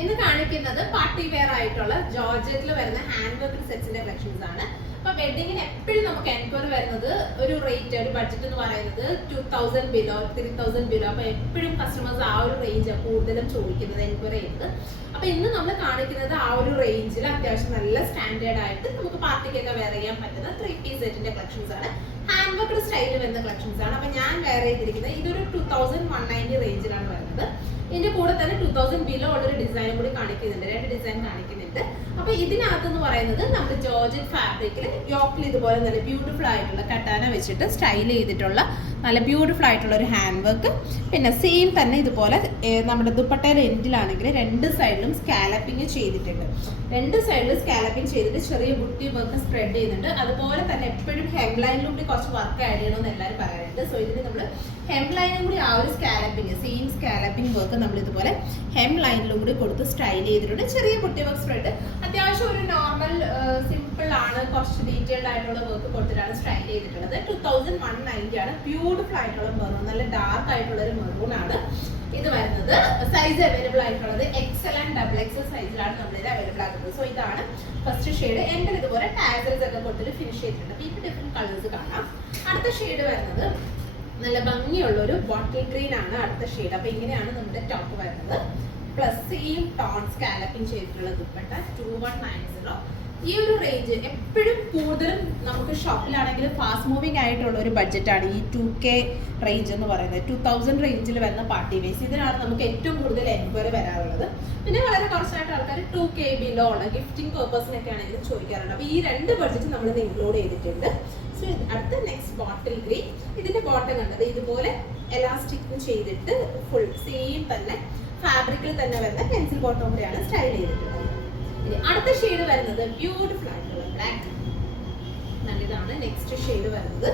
ഇന്ന് കാണിക്കുന്നത് party wear ആയിട്ടുള്ള ജോർജറ്റിൽ വരുന്ന ഹാൻഡ് വർക്ക് സെറ്റ്സിന്റെ കളക്ഷൻസ് ആണ്. അപ്പൊ വെഡിങ്ങിന് എപ്പോഴും നമുക്ക് എൻക്വയറി വരുന്നത് ഒരു റേറ്റ്, ഒരു ബഡ്ജറ്റ് എന്ന് പറയുന്നത് 2000 ബിലോ 3000 ബിലോ. അപ്പൊ എപ്പോഴും കസ്റ്റമേഴ്സ് ആ ഒരു റേഞ്ച് കൂടുതലും ചോദിക്കുന്നത്, എൻക്വയറി ചെയ്യുന്നത്. അപ്പൊ ഇന്ന് നമ്മൾ കാണിക്കുന്നത് ആ ഒരു റേഞ്ചിൽ അത്യാവശ്യം നല്ല സ്റ്റാൻഡേർഡ് ആയിട്ട് നമുക്ക് പാർട്ടിക്കൊക്കെ വെയർ ചെയ്യാൻ പറ്റുന്ന 3 പീസ് സെറ്റിന്റെ കളക്ഷൻസ് ആണ്. ഹാൻഡ് വർക്ക് സ്റ്റൈലിൽ വരുന്ന കളക്ഷൻസ് ആണ്. അപ്പൊ ഞാൻ വെയർ ചെയ്തിരിക്കുന്നത് ഇതൊരു 2190 റേഞ്ചിലാണ് വരുന്നത്. ഇതിന്റെ കൂടെ തന്നെ 2000 ബിലോ ഉള്ളൊരു ഡിസൈനും കൂടി കാണിക്കുന്നുണ്ട്, 2 ഡിസൈൻ കാണിക്കുന്നുണ്ട്. അപ്പൊ ഇതിനകത്ത് എന്ന് പറയുന്നത് നമ്മൾ ജോർജറ്റ് ഫാബ്രിക്കിൽ യോക്കിൽ ഇതുപോലെ നല്ല ബ്യൂട്ടിഫുൾ ആയിട്ടുള്ള കട്ടാന വെച്ചിട്ട് സ്റ്റൈൽ ചെയ്തിട്ടുള്ള നല്ല ബ്യൂട്ടിഫുൾ ആയിട്ടുള്ള ഒരു ഹാൻഡ് വർക്ക്. പിന്നെ സെയിം തന്നെ ഇതുപോലെ നമ്മുടെ ദുപ്പട്ടയുടെ എൻഡിലാണെങ്കിൽ 2 സൈഡിലും സ്കാലപ്പിങ് ചെയ്തിട്ടുണ്ട്. 2 സൈഡിലും സ്കാലപ്പിങ് ചെയ്തിട്ട് ചെറിയ ബുട്ടി വർക്ക് സ്പ്രെഡ് ചെയ്യുന്നുണ്ട്. അതുപോലെ തന്നെ എപ്പോഴും ഹെം ലൈനിലും കൂടി കുറച്ച് വർക്ക് ആഡ് ചെയ്യണമെന്ന് എല്ലാവരും പറയാറുണ്ട്. സോ ഇതിന് നമ്മൾ ഹെം ലൈനും കൂടി ആ ഒരു സ്കാലപ്പിങ്, സെയിം സ്കാലപ്പിംഗ് വർക്ക് നമ്മൾ ഇതുപോലെ ഹെം ലൈനിലും കൂടി കൊടുത്ത് സ്റ്റൈൽ ചെയ്തിട്ടുണ്ട്. ചെറിയ ബുട്ടി വർക്ക് സ്പ്രെഡ്, അത്യാവശ്യം ഒരു നോർമൽ സിമ്പിൾ ആണ്, കുറച്ച് ഡീറ്റെയിൽഡ് ആയിട്ടുള്ള വർക്ക് കൊടുത്തിട്ടാണ് സ്റ്റൈൽ ചെയ്തിട്ടുള്ളത്. 2190 ആണ്. ബ്യൂട്ടിഫുൾ ആയിട്ടുള്ള മെറൂൺ, നല്ല ഡാർക്ക് ആയിട്ടുള്ള ഒരു മെറൂൺ ആണ് ഇത് വരുന്നത്. സൈസ് അവൈലബിൾ ആയിട്ടുള്ളത് XL ആൻഡ് XXL സൈസിലാണ് നമ്മളിത് അവൈലബിൾ ആക്കുന്നത്. സോ ഇതാണ് ഫസ്റ്റ് ഷെയ്ഡ്. എൻ്റെ ഇതുപോലെ ടാസൽസ് ഒക്കെ കൊടുത്തിട്ട് ഫിനിഷ് ചെയ്തിട്ടുണ്ട്. അപ്പോൾ ഇപ്പോൾ ഡിഫറെന്റ് കളേഴ്സ് കാണാം. അടുത്ത ഷെയ്ഡ് വരുന്നത് നല്ല ഭംഗിയുള്ള ഒരു ബോട്ടിൽ ഗ്രീൻ ആണ് അടുത്ത ഷെയ്ഡ്. അപ്പൊ ഇങ്ങനെയാണ് നമ്മുടെ ടോപ്പ് വരുന്നത്. പ്ലസ് സെയിം ടോൺ സ്കാലപ്പിംഗ് ചെയ്തിട്ടുള്ള ദുപ്പട്ട 2190. ഈ ഒരു റേഞ്ച് എപ്പോഴും കൂടുതലും നമുക്ക് ഷോപ്പിലാണെങ്കിൽ ഫാസ്റ്റ് മൂവിങ് ആയിട്ടുള്ള ഒരു ബഡ്ജറ്റാണ് ഈ 2K റേഞ്ച് എന്ന് പറയുന്നത്. 2000 റേഞ്ചിൽ വരുന്ന പാർട്ടി വേസ്, ഇതിനാണ് നമുക്ക് ഏറ്റവും കൂടുതൽ എൻക്വയറി വരാറുള്ളത്. പിന്നെ വളരെ കുറച്ചായിട്ട് ആൾക്കാർ 2K ബിലോ ഉള്ള ഗിഫ്റ്റിംഗ് പേർപ്പസിനൊക്കെ ആണെങ്കിലും ചോദിക്കാറുണ്ട്. അപ്പോൾ ഈ 2 ബഡ്ജറ്റ് നമ്മൾ ഇൻക്ലൂഡ് ചെയ്തിട്ടുണ്ട്. സോ അടുത്ത നെക്സ്റ്റ് ബോട്ടിൽ ഗ്രീൻ. ഇതിന്റെ ബോട്ടം കണ്ടത് ഇതുപോലെ എലാസ്റ്റിക് ചെയ്തിട്ട് ഫുൾ സെയിം തന്നെ ഫാബ്രിക്കിൽ തന്നെ വരുന്ന പെൻസിൽ ബോട്ടം കൂടെയാണ് സ്റ്റൈൽ ചെയ്തിട്ടുള്ളത്. അടുത്ത ഷെയ്ഡ് വരുന്നത് ബ്യൂട്ടിഫുൾ ആയിട്ടുള്ള ബ്ലാക്ക്. നല്ലതാണ് നെക്സ്റ്റ് ഷെയ്ഡ് വരുന്നത്.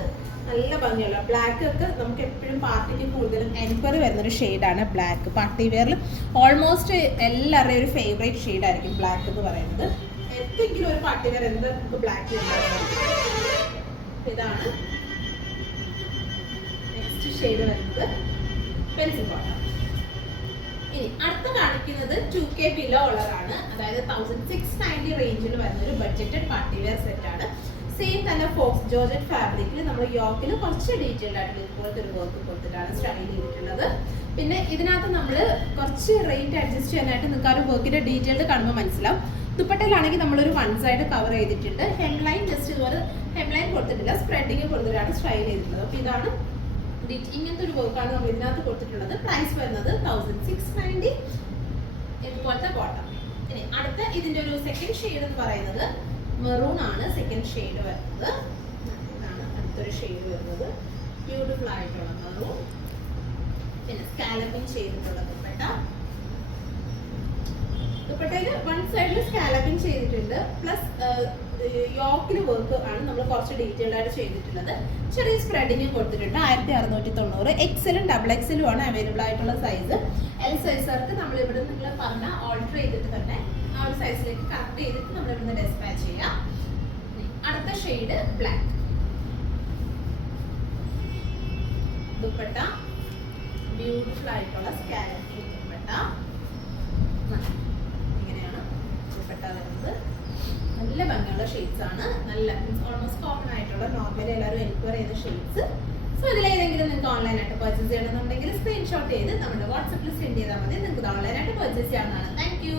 നല്ല ഭംഗിയുള്ള ബ്ലാക്ക് ഒക്കെ നമുക്ക് എപ്പോഴും പാർട്ടിക്ക് കൂടുതലും എൻക്വയറി വരുന്നൊരു ഷെയ്ഡാണ് ബ്ലാക്ക്. പാർട്ടി വെയറിൽ ഓൾമോസ്റ്റ് എല്ലാവരുടെയും ഒരു ഫേവറേറ്റ് ഷെയ്ഡായിരിക്കും ബ്ലാക്ക് എന്ന് പറയുന്നത്. എന്തെങ്കിലും ഒരു പാർട്ടി വെയർ എന്താ നമുക്ക് ബ്ലാക്ക് ഇതാണ് നെക്സ്റ്റ് ഷെയ്ഡ് വരുന്നത് പെൻസിൽ ബോട്ടം. ഇനി അടുത്ത കാണിക്കുന്നത് 2K ബിലോ ഉള്ളതാണ്. അതായത് 1690 റേഞ്ചിൽ വരുന്ന ഒരു ബഡ്ജറ്റഡ് പാർട്ടി വെയർ സെറ്റ് ആണ്. സെയിം തന്നെ ഫോക്സ് ജോർജറ്റ് ഫാബ്രിക്കിൽ നമ്മൾ യോക്കിൽ കുറച്ച് ഡീറ്റെയിൽഡ് ആയിട്ടുള്ള ഇതുപോലത്തെ ഒരു വർക്ക് കൊടുത്തിട്ടാണ് സ്റ്റൈൽ ചെയ്തിട്ടുള്ളത്. പിന്നെ ഇതിനകത്ത് നമ്മൾ കുറച്ച് റേറ്റ് അഡ്ജസ്റ്റ് ചെയ്യാനായിട്ട് നിങ്ങൾക്ക് ആ ഒരു വർക്കിന്റെ ഡീറ്റെയിൽഡ് കാണുമ്പോൾ മനസ്സിലാവും. ദുപ്പട്ടയിലാണെങ്കിൽ നമ്മളൊരു 1 സൈഡ് കവർ ചെയ്തിട്ടുണ്ട്. ഹെം ലൈൻ ജസ്റ്റ് ഇതുപോലെ ഹെം ലൈൻ കൊടുത്തിട്ടില്ല, സ്പ്രെഡിങ് കൊടുത്തിട്ടാണ് സ്റ്റൈൽ ചെയ്തിട്ടുള്ളത്. അപ്പോൾ ഇതാണ് ഇങ്ങനത്തെ ഒരു വർക്കാണ് നമ്മൾ ഇതിനകത്ത് കൊടുത്തിട്ടുള്ളത്. പ്രൈസ് വരുന്നത് 1690. ഇതുപോലത്തെ ബോട്ടം. ഇനി അടുത്ത ഇതിന്റെ ഒരു സെക്കൻഡ് ഷെയ്ഡ് എന്ന് പറയുന്നത് മെറൂൺ ആണ്. സെക്കൻഡ് ഷെയ്ഡ് വരുന്നത് ഇതാണ് അടുത്തൊരു ഷെയ്ഡ് വരുന്നത്. ബ്യൂട്ടിഫുൾ ആയിട്ടുള്ള മെറൂൺ. പിന്നെ സ്കാലപ്പിംഗ് ചെയ്തിട്ടുള്ള ദുപ്പട്ട. ദുപ്പട്ടയിൽ 1 സൈഡിൽ സ്കാലപ്പിംഗ് ചെയ്തിട്ടുണ്ട്. പ്ലസ് യോക്കിൽ വർക്ക് ആണ് നമ്മൾ കുറച്ച് ഡീറ്റെയിൽഡ് ആയിട്ട് ചെയ്തിട്ടുള്ളത്. ചെറിയ സ്പ്രെഡിങ് കൊടുത്തിട്ടുണ്ട്. 1690. XL XXL ആണ് അവൈലബിൾ ആയിട്ടുള്ള സൈസ്. L സൈസുകാർക്ക് നമ്മൾ ഇവിടെ നിങ്ങൾ പറഞ്ഞ ഓൾട്ടർ ചെയ്തിട്ട് തന്നെ ആ ഒരു സൈസിലേക്ക് കറക്റ്റ് ചെയ്തിട്ട് നമ്മൾ ഇവിടുന്ന് ഡെസ്പാച്ച് ചെയ്യാം. അടുത്ത ഷെയ്ഡ് ബ്ലാക്ക്. ദുപ്പട്ട ബ്യൂട്ടിഫുൾ ആയിട്ടുള്ള സ്കാലപ്പിംഗ് ദുപ്പട്ട. ഇങ്ങനെയാണ് ദുപ്പട്ട വരുന്നത്. നല്ല ഭംഗിയുള്ള ഷെയ്ഡ്സ് ആണ്. നല്ല ഓൾമോസ്റ്റ് കോമൺ ആയിട്ടുള്ള നോർമലി എല്ലാവരും എൻക്വയർ ചെയ്യുന്ന ഷെയ്ഡ്സ്. സോ ഇതിലേതെങ്കിലും നിങ്ങൾക്ക് ഓൺലൈനായിട്ട് പർച്ചേസ് ചെയ്യണമെന്നുണ്ടെങ്കിൽ സ്ക്രീൻഷോട്ട് ചെയ്ത് നമ്മുടെ വാട്സപ്പിൽ സെൻഡ് ചെയ്താൽ മതി. നിങ്ങൾക്ക് ഇത് ഓൺലൈനായിട്ട് പർച്ചേസ് ചെയ്യാവുന്നതാണ്. Thank you.